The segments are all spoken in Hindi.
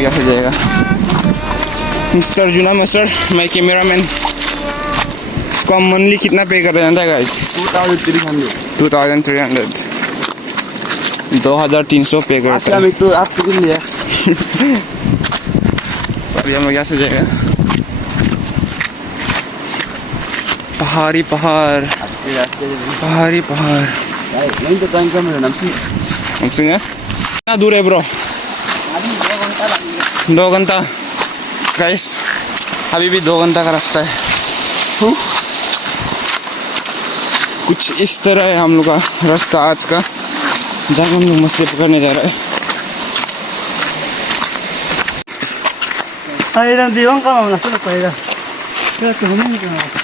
यहाँ से जाएगा। मिस्टर जुना मस्टर्ड, मैं कैमरामैन। इसको हम मंथली कितना पे कर रहे हैं गाइस? 2300 2300 पे करते हैं। तो आपको लिया सॉरी, हम लोग यहाँ से जाएगा। पहाड़ी पहाड़, पहाड़ी पहाड़। नहीं तो टाइम का मेरा नाम सी हमसे कितना दूर है ब्रो? 2 घंटा गाइस, अभी भी 2 घंटा का रास्ता है। कुछ इस तरह है हम लोग का रास्ता आज का, जहाँ हम लोग मछली पकड़ने जा रहे हैं।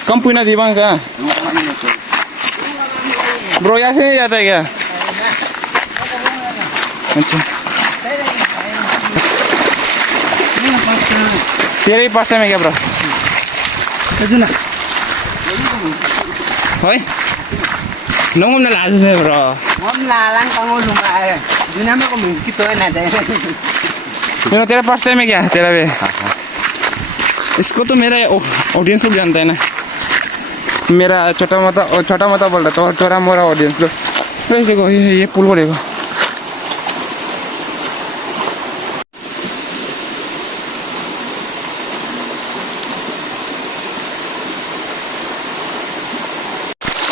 कम पुना दीवान का ब्रो, यहाँ से नहीं जाता है क्या? अच्छा, तेरे ही पास में क्या ब्रो? होय nungom na lazo na bro. Ngom lalang ka ngom lumay. Dunia में को मुंकी तो ना दे। मेरा तेरा पास टाइम है क्या? तेरा भी इसको तो मेरा ऑडियंस लोग जानता है ना। मेरा छोटा मोटा बोल रहा था, छोटा मोटा ऑडियंस लोग। देखो ये पुल को देखो।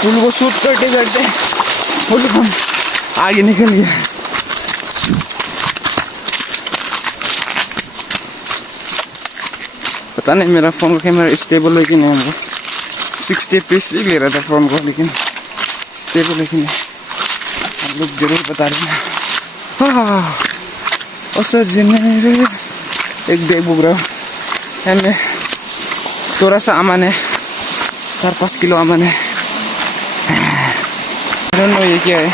पुल को शूट करते करते पुल आगे निकल गया। पता नहीं मेरा फ़ोन का कैमरा स्टेबल है कि नहीं। हमको 60 FPS ही ले रहा था फ़ोन को, लेकिन स्टेबल है कि नहीं आप लोग जरूर बता रहे हैं। सर जिन्हें एक बैग बुक रहा है, मैं थोड़ा सा अमन है, 4-5 किलो अमन है। I don't know ये क्या है।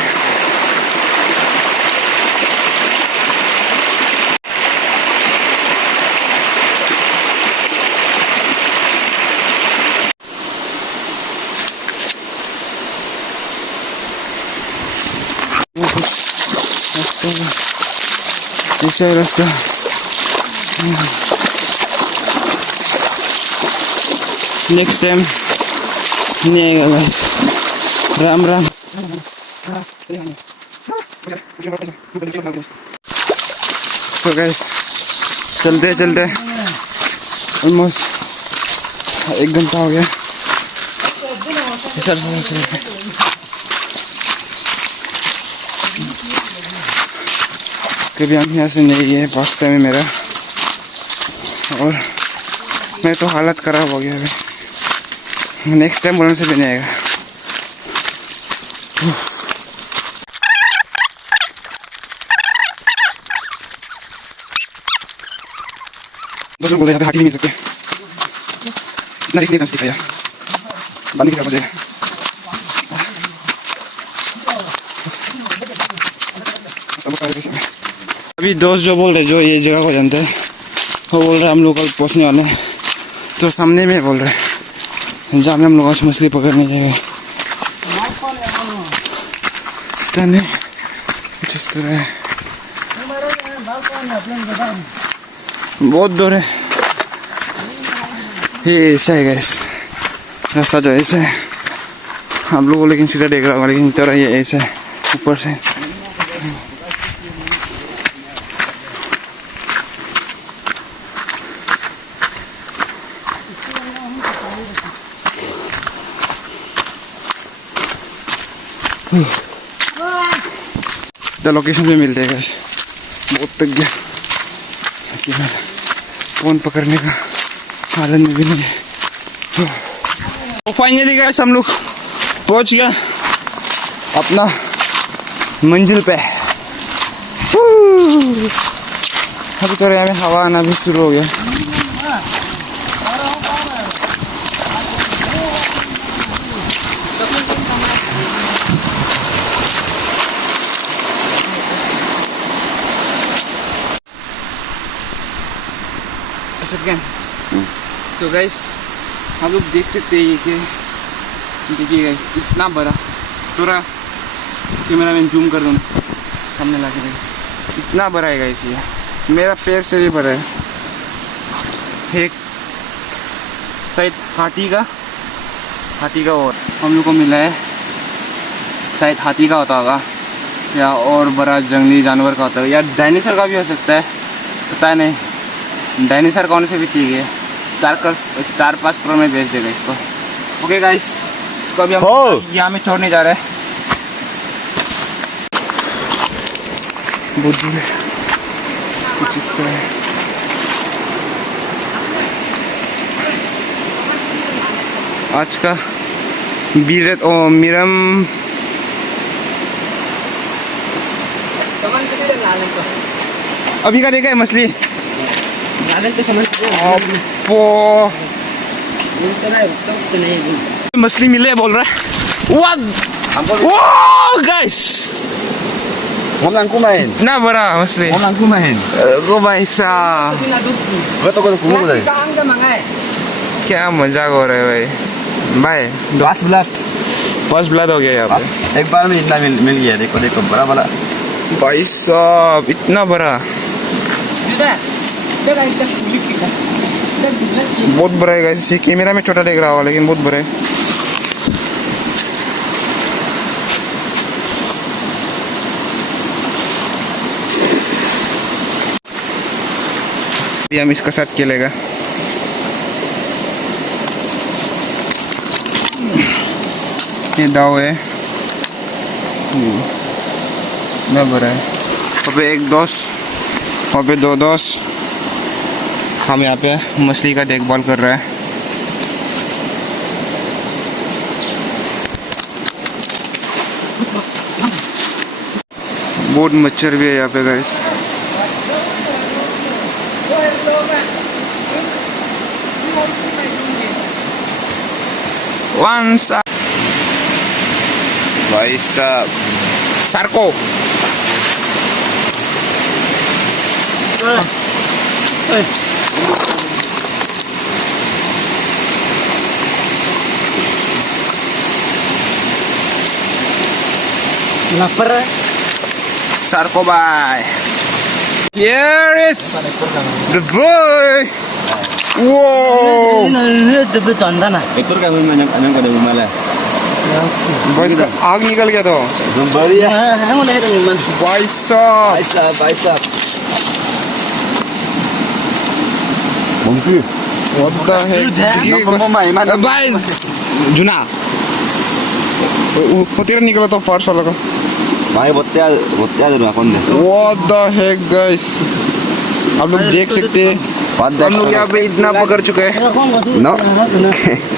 ऐसा है रास्ता। नेक्स्ट टाइम नहीं आएगा गाइस। राम राम। तो गाइस चलते चलते ऑलमोस्ट 1 घंटा हो गया। कभी हम यहाँ से नहीं गए, फर्स्ट टाइम है मेरा, और मैं तो हालत खराब हो गया अभी। नेक्स्ट टाइम बोलने से भी नहीं आएगा। दोस्तों बोल रहे हैं हाथी नहीं मिल सकते, इतना रिस्क नहीं कर सकते यार, बांधने की वजह। अभी दोस्त जो बोल रहे, जो ये जगह को जानते हैं, वो बोल रहे हम लोग कल पहुँचने वाले हैं। तो सामने में बोल रहे जहाँ में हम लोग आज मछली पकड़ने जाएंगे। कुछ इस तरह है, बहुत दूर है। ये ऐसा है गैस रास्ता, जो ऐसा है आप लोगों को लेकिन सीधा देख रहा होगा, लेकिन तरह ये ऐसा है ऊपर से। लोकेशन पे मिलते हैं गैस। बहुत तक गया, फोन पकड़ने का हालत में भी नहीं है। तो फाइनली गैस हम लोग पहुंच गया अपना मंजिल पे। अभी तो हमें हवा आना भी शुरू हो गया। तो गाइस हम लोग देख सकते हैं कि देखिए गाइस इतना बड़ा, थोड़ा कैमरा मैन जूम कर दूँ सामने ला के, इतना बड़ा है गाइस ये मेरा पैर से भी बड़ा है। एक शायद हाथी का और हम लोग को मिला है, शायद हाथी का होता होगा या और बड़ा जंगली जानवर का होता है, या डायनासोर का भी हो सकता है, पता नहीं। डायनासोर कौन से भी ठीक है, 4-5 करोड़ में बेच देगा इसको। ओके गाइस, इसको अभी हम यहाँ में छोड़ने जा रहे हैं। बहुत दूर है, कुछ इस तरह है। आज का बीरत ओ मिरम अभी का देखा है मछली। मछली मिले बोल रहा है। Guys Ngom lang kumain. ना बड़ा मछली Ngom lang kumain. को भाई साहब, Betul betul kumu boleh. क्या मजाक हो रहा है भाई। भाई 11 फर्स्ट ब्लड हो गया यहाँ पे। एक बार में इतना मिल गया। देखो देखो बड़ा वाला। भाई साहब इतना बड़ा, बहुत बड़ा है गाइस। ये कैमरा में छोटा दिख रहा होगा लेकिन बहुत बड़ा है। अभी हम इसका साथ खेलेगा। ये दाव है ना बड़ा है। वहाँ पे एक दोस्त, वहाँ पे 2 दोस्त, हम यहाँ पे मछली का देखभाल कर रहा है। बहुत मच्छर भी है यहाँ पे गाइस। भाई साहब Sarco Lapar. Sarko bye. Here is the boy. Wow. Itu kami banyak anak kada umala. बस आग निकल गया तो Gembari ya. Hang udah itu man. भाई साहब Baisa. Mungkin. what the heck भाई जुना पतिरा निकला तो फार्स वाला का। Mai botia dulu akon deh. what the heck guys, आप लोग देख सकते हैं हम लोग यहाँ पे इतना पकड़ चुके हैं। No.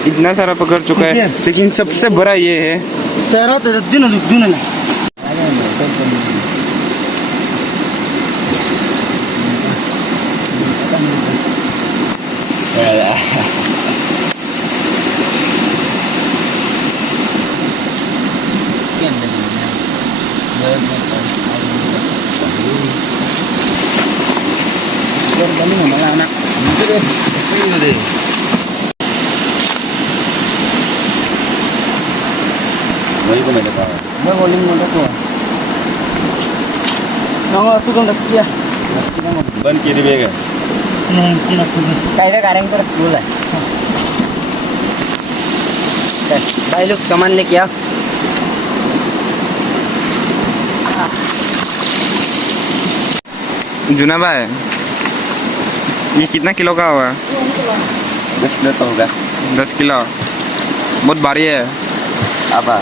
इतना सारा पकड़ चुका है, लेकिन सबसे बड़ा ये है। Tera दिन ना. Ban kiri bega. कायदा कारण पर फूल है। भाई लोग सामान लेके आओ। जुना भाई ये कितना किलो का हुआ? 10 kilo तो होगा. 10 किलो, बहुत भारी है। Apa?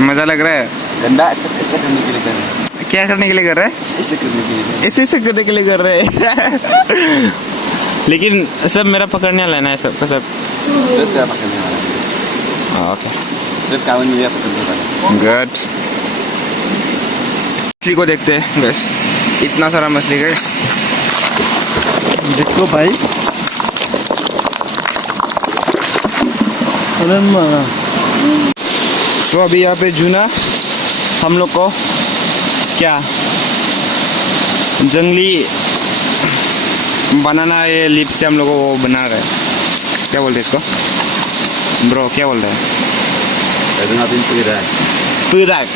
मजा लग रहा है। Ganda ऐसे करने के लिए कर रहे हैं. क्या करने के लिए कर रहे हैं? ऐसे करने के लिए. ऐसे करने के लिए कर रहे हैं। लेकिन सब मेरा पकड़ने लेना है, सब का सब। Set क्या पकड़ने वाला है? ओके Set कावन में पकड़ने वाला है. गुड। मछली को देखते हैं गैस, इतना सारा मछली गैस देखो भाई. तो अभी यहाँ पे जूना हम लोग को क्या जंगली बनाना ये लिप से हम लोग को वो बना रहे हैं। क्या बोलते हैं इसको ब्रो, क्या बोलते हैं? Itu ngapain tuh ya? Pudak.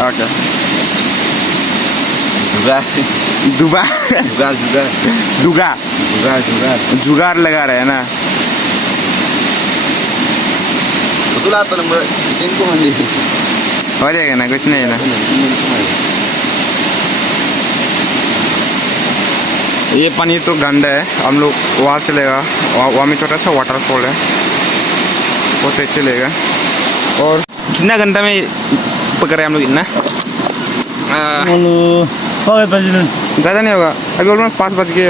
Okay जुगाड़ दुबा जुगाड़ जुगाड़ दुगा जुगाड़ जुगाड़ जुगाड़ लगा रहे हैं ना. betul atau nomor ikan ko mandi हो जाएगा ना, कुछ नहीं है ना. ये पानी तो गंदा है, हम लोग वहाँ से लेगा. वहाँ में छोटा सा वाटरफॉल है, वो से चलेगा. और कितना घंटा में पकड़े हम लोग इतना? ज़्यादा नहीं होगा, अभी ऑलमोस्ट 5 बज गए.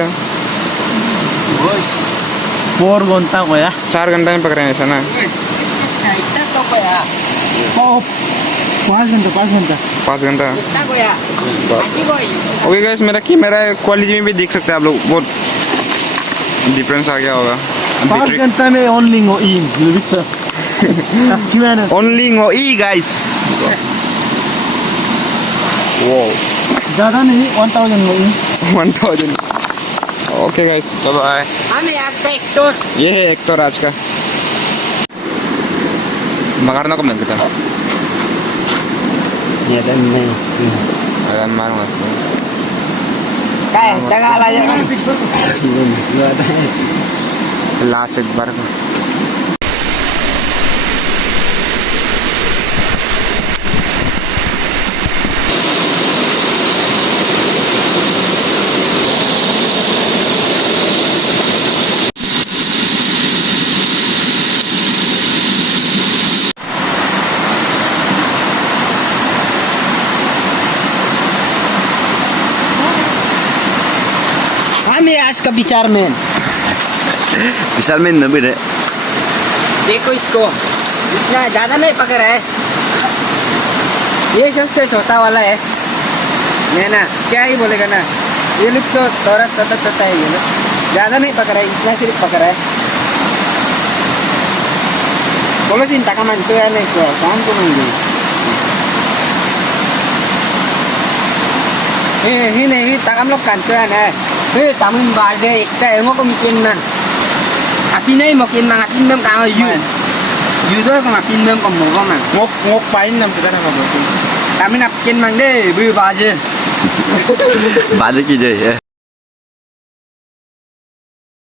4 घंटा को या 4 घंटा में पकड़े हैं ऐसा ना. इतना तो को या 5 घंटा 5 घंटा. इतना को या आंटी को ओके गाइस, मेरा कैमरा क्वालिटी में भी देख सकते हैं आप लोग, बहुत डिफरेंस आ गया होगा. 5 घंटा में ओनली को इन लुबित gimana ओनली ई गाइस. वो ज़्यादा नहीं 1000 को इन 1000. Okay guys, bye. हमें आज का एक्टर ये है एक्टर आज का. मगर ना कम नहीं kita. ya dan नहीं Ada marah. kayak tengah aja kan Last एक बार. हमें आज का विचार में misal main nabi deh देखो इसको इतना ज़्यादा नहीं पकड़ा है, ये सबसे छोटा वाला है ना. क्या ही बोलेगा ना, ये लोग तो थोड़ा छोटा है, ये लोग ज़्यादा नहीं पकड़ा है, इतना सिर्फ पकड़ा है. बोलो चिंता का मन तो है नहीं तो काम तो नहीं ini takam lo kantor na. Tamun baze ekta engo ko mikin man. Api nai mokin mang api mem ka yu. Yu do ko api mem ko mo ko man. ngok pain nam kita nama bro. Tamin apikin mang de bu baze. balik aja ya